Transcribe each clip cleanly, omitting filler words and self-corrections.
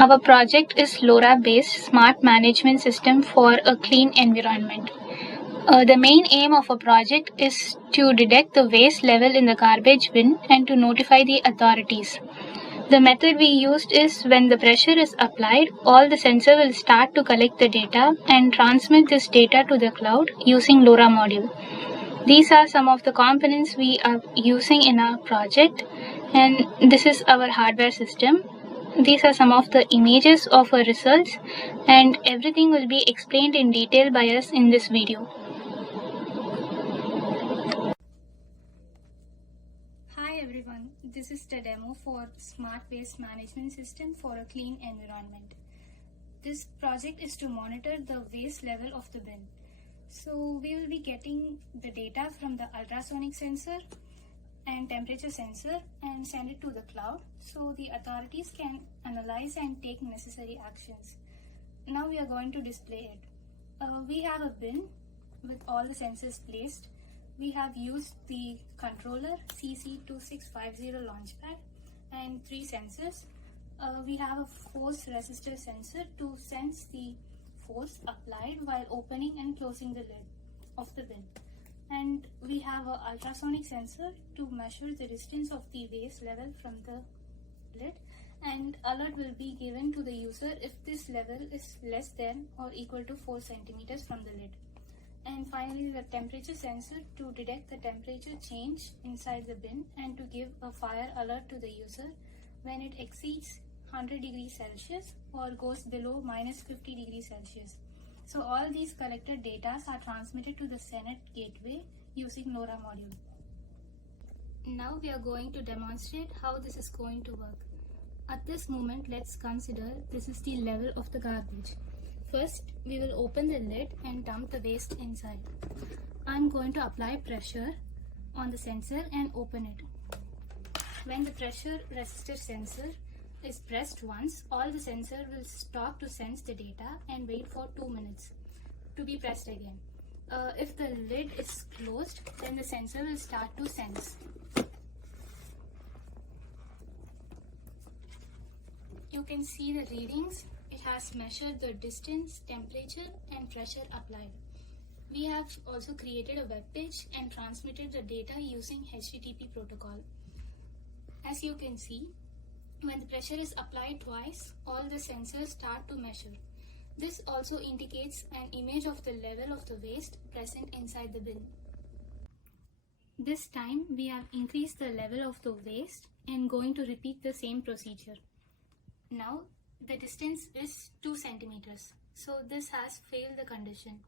Our project is LoRa-based smart management system for a clean environment. The main aim of a project is to detect the waste level in the garbage bin and to notify the authorities. The method we used is when the pressure is applied, all the sensor will start to collect the data and transmit this data to the cloud using LoRa module. These are some of the components we are using in our project, and this is our hardware system. These are some of the images of our results, and everything will be explained in detail by us in this video. Hi everyone, this is the demo for Smart Waste Management System for a Clean Environment. This project is to monitor the waste level of the bin. So we will be getting the data from the ultrasonic sensor and temperature sensor and send it to the cloud so the authorities can analyze and take necessary actions. Now we are going to display it. We have a bin with all the sensors placed. We have used the controller CC2650 launchpad and 3 sensors. We have a force resistor sensor to sense the force applied while opening and closing the lid of the bin. And we have an ultrasonic sensor to measure the distance of the waste level from the lid, and alert will be given to the user if this level is less than or equal to 4 centimeters from the lid. And finally, the temperature sensor to detect the temperature change inside the bin and to give a fire alert to the user when it exceeds 100 degrees Celsius or goes below -50 degrees Celsius. So all these collected data are transmitted to the Senet gateway using LoRa module. Now we are going to demonstrate how this is going to work. At this moment, let's consider this is the level of the garbage. First, we will open the lid and dump the waste inside. I'm going to apply pressure on the sensor and open it. When the pressure resistor sensor is pressed once, all the sensor will stop to sense the data and wait for 2 minutes to be pressed again. If the lid is closed, then the sensor will start to sense. You can see the readings. It has measured the distance, temperature and pressure applied. We have also created a web page and transmitted the data using HTTP protocol. As you can see, when the pressure is applied twice, all the sensors start to measure. This also indicates an image of the level of the waste present inside the bin. This time we have increased the level of the waste and going to repeat the same procedure. Now the distance is 2 centimeters. So this has failed the condition.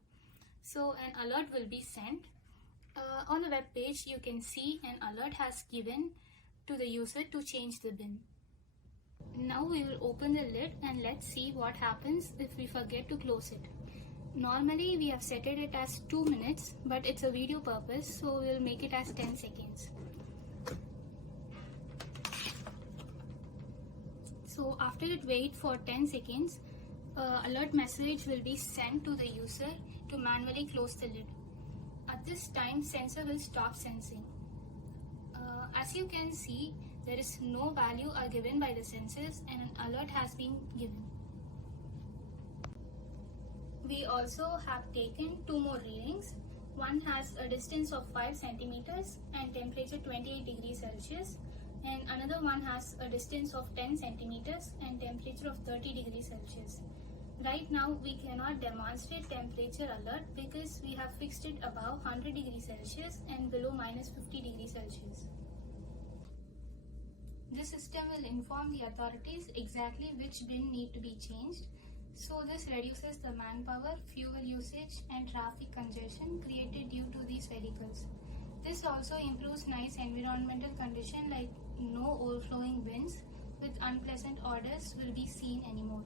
So an alert will be sent. On the web page you can see an alert has given to the user to change the bin. Now we will open the lid and let's see what happens if we forget to close it. Normally we have set it as 2 minutes, but it's a video purpose, so we will make it as 10 seconds. So after it wait for 10 seconds, alert message will be sent to the user to manually close the lid. At this time, sensor will stop sensing. As you can see, there is no value are given by the sensors and an alert has been given. We also have taken 2 more readings. One has a distance of 5 centimeters and temperature 28 degrees Celsius, and another one has a distance of 10 centimeters and temperature of 30 degrees Celsius. Right now we cannot demonstrate temperature alert because we have fixed it above 100 degrees Celsius and below -50 degrees Celsius. This system will inform the authorities exactly which bin need to be changed. So this reduces the manpower, fuel usage and traffic congestion created due to these vehicles. This also improves nice environmental condition like no overflowing bins with unpleasant odors will be seen anymore.